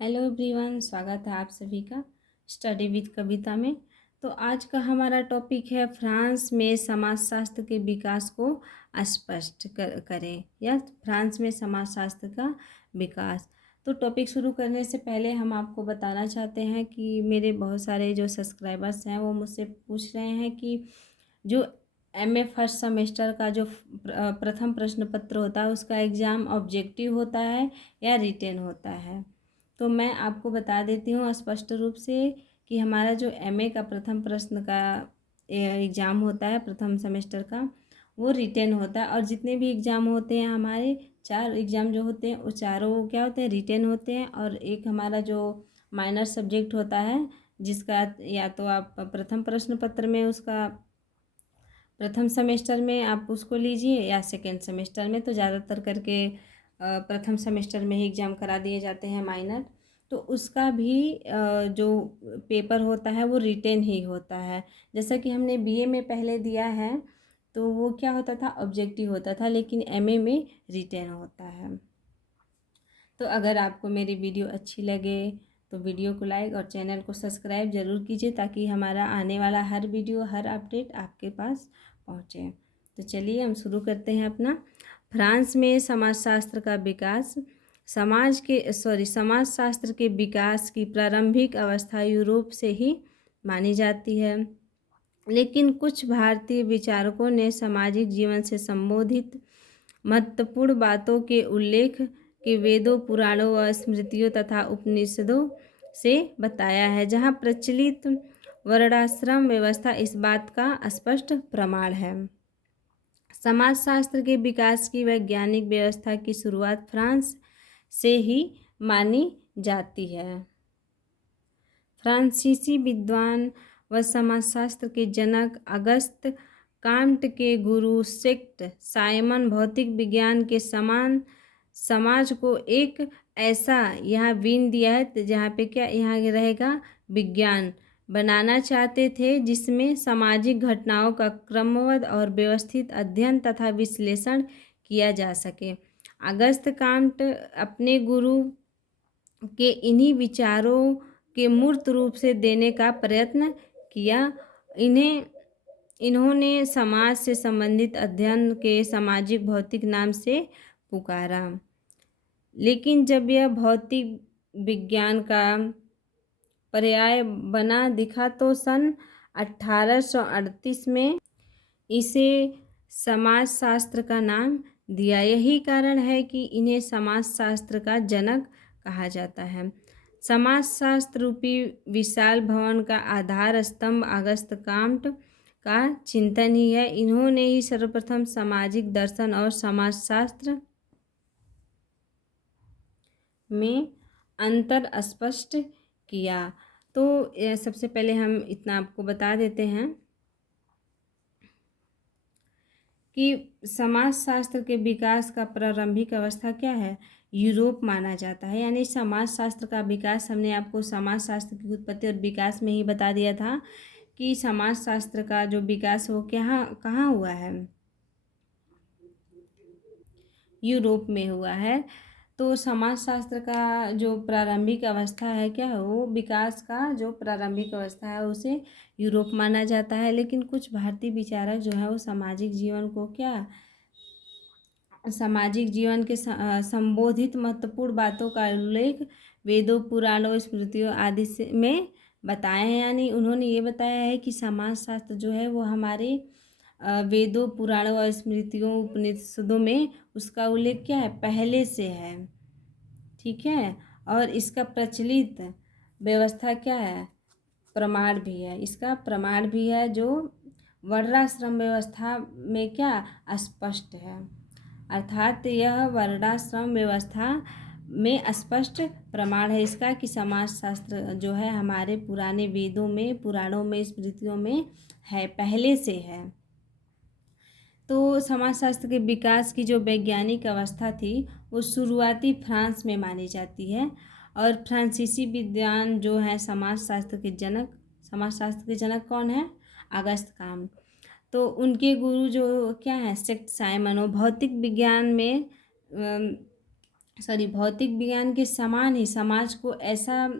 Hello everyone, स्वागत है आप सभी का स्टडी विद कविता में। तो आज का हमारा टॉपिक है फ्रांस में समाजशास्त्र के विकास को स्पष्ट करें या फ्रांस में समाजशास्त्र का विकास। तो टॉपिक शुरू करने से पहले हम आपको बताना चाहते हैं कि मेरे बहुत सारे जो सब्सक्राइबर्स हैं वो मुझसे पूछ रहे हैं कि जो एमए फर्स्ट सेमेस्टर का जो प्रथम प्रश्न पत्र होता है उसका एग्ज़ाम ऑब्जेक्टिव होता है या रिटेन होता है। तो मैं आपको बता देती हूँ स्पष्ट रूप से कि हमारा जो एमए का प्रथम प्रश्न का एग्ज़ाम होता है प्रथम सेमेस्टर का, वो रिटेन होता है। और जितने भी एग्ज़ाम होते हैं हमारे 4 एग्ज़ाम जो होते हैं वो चारों क्या होते हैं, रिटेन होते हैं। और एक हमारा जो माइनर सब्जेक्ट होता है जिसका या तो आप प्रथम प्रश्न पत्र में उसका प्रथम सेमेस्टर में आप उसको लीजिए या सेकेंड सेमेस्टर में। तो ज़्यादातर करके प्रथम सेमेस्टर में ही एग्ज़ाम करा दिए जाते हैं माइनर। तो उसका भी जो पेपर होता है वो रिटेन ही होता है। जैसा कि हमने बीए में पहले दिया है तो वो क्या होता था, ऑब्जेक्टिव होता था, लेकिन एमए में रिटेन होता है। तो अगर आपको मेरी वीडियो अच्छी लगे तो वीडियो को लाइक और चैनल को सब्सक्राइब ज़रूर कीजिए ताकि हमारा आने वाला हर वीडियो हर अपडेट आपके पास पहुँचे। तो चलिए हम शुरू करते हैं अपना। फ्रांस में समाजशास्त्र का विकास। समाजशास्त्र के विकास की प्रारंभिक अवस्था यूरोप से ही मानी जाती है, लेकिन कुछ भारतीय विचारकों ने सामाजिक जीवन से संबोधित महत्वपूर्ण बातों के उल्लेख के वेदों, पुराणों व स्मृतियों तथा उपनिषदों से बताया है, जहाँ प्रचलित वर्णाश्रम व्यवस्था इस बात का स्पष्ट प्रमाण है। समाजशास्त्र के विकास की वैज्ञानिक व्यवस्था की शुरुआत फ्रांस से ही मानी जाती है। फ्रांसीसी विद्वान व समाजशास्त्र के जनक अगस्त कांट के गुरु सेक्ट साइमन भौतिक विज्ञान के समान समाज को एक ऐसा यहाँ बीन दिया है जहाँ पे क्या यहाँ रहेगा, विज्ञान बनाना चाहते थे जिसमें सामाजिक घटनाओं का क्रमबद्ध और व्यवस्थित अध्ययन तथा विश्लेषण किया जा सके। अगस्त कांट अपने गुरु के इन्हीं विचारों के मूर्त रूप से देने का प्रयत्न किया। इन्होंने समाज से संबंधित अध्ययन के सामाजिक भौतिक नाम से पुकारा, लेकिन जब यह भौतिक विज्ञान का पर्याय बना दिखा तो सन 1838 में इसे समाजशास्त्र का नाम दिया। यही कारण है कि इन्हें समाजशास्त्र का जनक कहा जाता है। समाजशास्त्र रूपी विशाल भवन का आधार स्तंभ अगस्त कांट का चिंतन ही है। इन्होंने ही सर्वप्रथम सामाजिक दर्शन और समाजशास्त्र में अंतर स्पष्ट किया। तो सबसे पहले हम इतना आपको बता देते हैं कि समाजशास्त्र के विकास का प्रारंभिक अवस्था क्या है, यूरोप माना जाता है। यानी समाजशास्त्र का विकास हमने आपको समाजशास्त्र की उत्पत्ति और विकास में ही बता दिया था कि समाजशास्त्र का जो विकास वो कहाँ हुआ है, यूरोप में हुआ है। तो समाजशास्त्र का जो प्रारंभिक अवस्था है क्या है, वो विकास का जो प्रारंभिक अवस्था है उसे यूरोप माना जाता है। लेकिन कुछ भारतीय विचारक जो है वो सामाजिक जीवन को सामाजिक जीवन के संबोधित महत्वपूर्ण बातों का उल्लेख वेदों, पुराणों, स्मृतियों आदि से में बताए हैं। यानी उन्होंने ये बताया है कि समाजशास्त्र जो है वो हमारे वेदों, पुराणों और स्मृतियों, उपनिषदों में उसका उल्लेख क्या है, पहले से है। ठीक है। और इसका प्रचलित व्यवस्था क्या है, प्रमाण भी है। इसका प्रमाण भी है जो वर्णाश्रम व्यवस्था में क्या स्पष्ट है। अर्थात यह वर्णाश्रम व्यवस्था में स्पष्ट प्रमाण है इसका कि समाजशास्त्र जो है हमारे पुराने वेदों में, पुराणों में, स्मृतियों में है, पहले से है। तो समाजशास्त्र के विकास की जो वैज्ञानिक अवस्था थी वो शुरुआती फ्रांस में मानी जाती है। और फ्रांसीसी विद्वान जो है समाजशास्त्र के जनक कौन है, अगस्त कांट। तो उनके गुरु जो क्या है, सेक्ट साइमन, वो भौतिक विज्ञान में भौतिक विज्ञान के समान ही समाज को ऐसा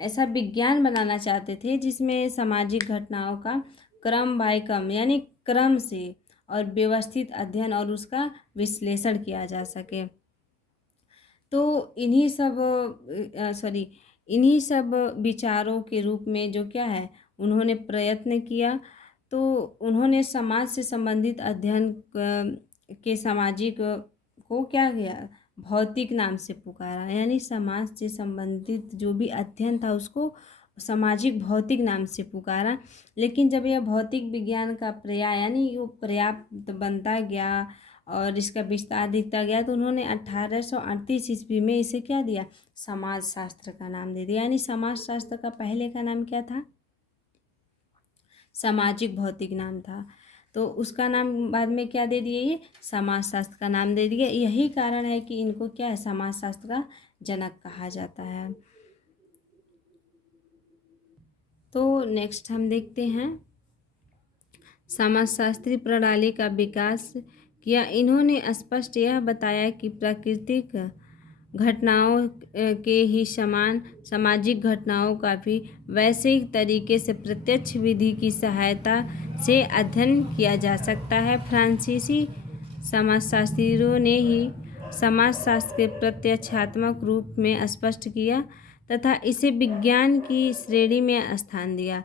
ऐसा विज्ञान बनाना चाहते थे जिसमें सामाजिक घटनाओं का क्रम बाय क्रम यानी क्रम से और व्यवस्थित अध्ययन और उसका विश्लेषण किया जा सके। तो इन्हीं सब विचारों के रूप में जो क्या है उन्होंने प्रयत्न किया। तो उन्होंने समाज से संबंधित अध्ययन के सामाजिक को क्या किया, भौतिक नाम से पुकारा, यानी समाज से संबंधित जो भी अध्ययन था उसको सामाजिक भौतिक नाम से पुकारा। लेकिन जब यह भौतिक विज्ञान का यानी वो पर्याप्त बनता गया और इसका विस्तार दिखता गया तो उन्होंने 1838 ईस्वी में इसे क्या दिया, समाज शास्त्र का नाम दे दिया। यानी समाज शास्त्र का पहले का नाम क्या था, सामाजिक भौतिक नाम था। तो उसका नाम बाद में क्या दे दिए, ये समाज शास्त्र का नाम दे दिया। यही कारण है कि इनको क्या है, समाज शास्त्र का जनक कहा जाता है। तो नेक्स्ट हम देखते हैं समाजशास्त्री प्रणाली का विकास किया। इन्होंने स्पष्ट यह बताया कि प्राकृतिक घटनाओं के ही समान सामाजिक घटनाओं का भी वैश्विक तरीके से प्रत्यक्ष विधि की सहायता से अध्ययन किया जा सकता है। फ्रांसीसी समाजशास्त्रियों ने ही समाजशास्त्र के प्रत्यक्षात्मक रूप में स्पष्ट किया तथा इसे विज्ञान की श्रेणी में स्थान दिया।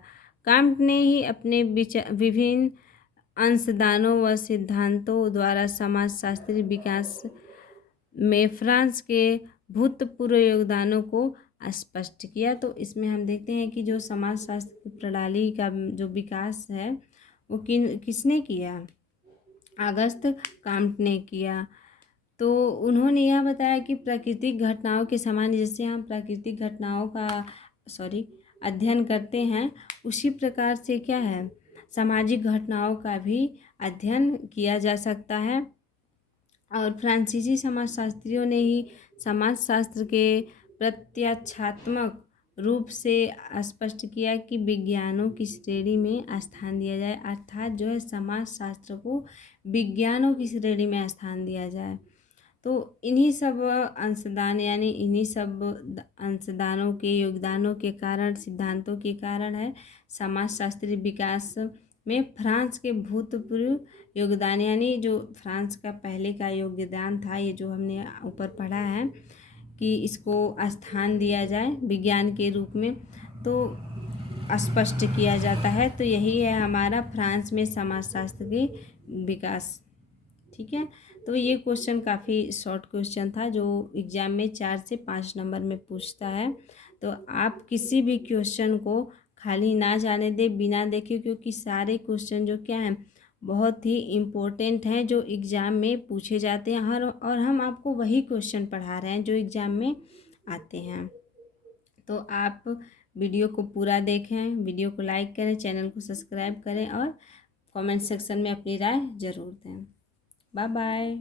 कांट ने ही अपने विभिन्न अंशदानों व सिद्धांतों द्वारा समाजशास्त्री विकास में फ्रांस के भूतपूर्व योगदानों को स्पष्ट किया। तो इसमें हम देखते हैं कि जो समाजशास्त्र की प्रणाली का जो विकास है वो किसने किया, अगस्त काम्ट ने किया। तो उन्होंने यह बताया कि प्राकृतिक घटनाओं के समान, जैसे हम प्राकृतिक घटनाओं का अध्ययन करते हैं उसी प्रकार से क्या है, सामाजिक घटनाओं का भी अध्ययन किया जा सकता है। और फ्रांसीसी समाजशास्त्रियों ने ही समाजशास्त्र के प्रत्यक्षात्मक रूप से स्पष्ट किया कि विज्ञानों की श्रेणी में स्थान दिया जाए, अर्थात जो है समाजशास्त्र को विज्ञानों की श्रेणी में स्थान दिया जाए। तो इन्हीं सब अंशदान यानी इन्हीं सब अंशदानों के योगदानों के कारण, सिद्धांतों के कारण है समाजशास्त्री विकास में फ्रांस के भूतपूर्व योगदान, यानी जो फ्रांस का पहले का योगदान था, ये जो हमने ऊपर पढ़ा है कि इसको स्थान दिया जाए विज्ञान के रूप में, तो स्पष्ट किया जाता है। तो यही है हमारा फ्रांस में समाजशास्त्र की विकास। ठीक है, तो ये क्वेश्चन काफ़ी शॉर्ट क्वेश्चन था जो एग्ज़ाम में 4 से 5 नंबर में पूछता है। तो आप किसी भी क्वेश्चन को खाली ना जाने दें बिना देखे, क्योंकि सारे क्वेश्चन जो क्या हैं बहुत ही इम्पोर्टेंट हैं जो एग्ज़ाम में पूछे जाते हैं, और हम आपको वही क्वेश्चन पढ़ा रहे हैं जो एग्ज़ाम में आते हैं। तो आप वीडियो को पूरा देखें, वीडियो को लाइक करें, चैनल को सब्सक्राइब करें और कमेंट सेक्शन में अपनी राय ज़रूर दें। Bye bye.